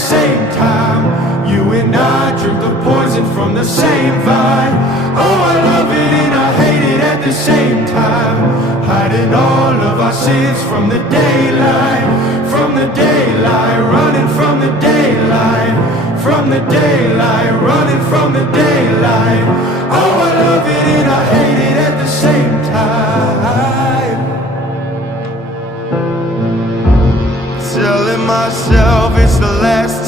same time. You and I drink the poison from the same vine. Oh, I love it and I hate it at the same time. Hiding all of our sins from the daylight. From the daylight, running from the daylight. From the daylight, running from the daylight. Oh, I love it and I hate it at the same time. Telling myself it's the last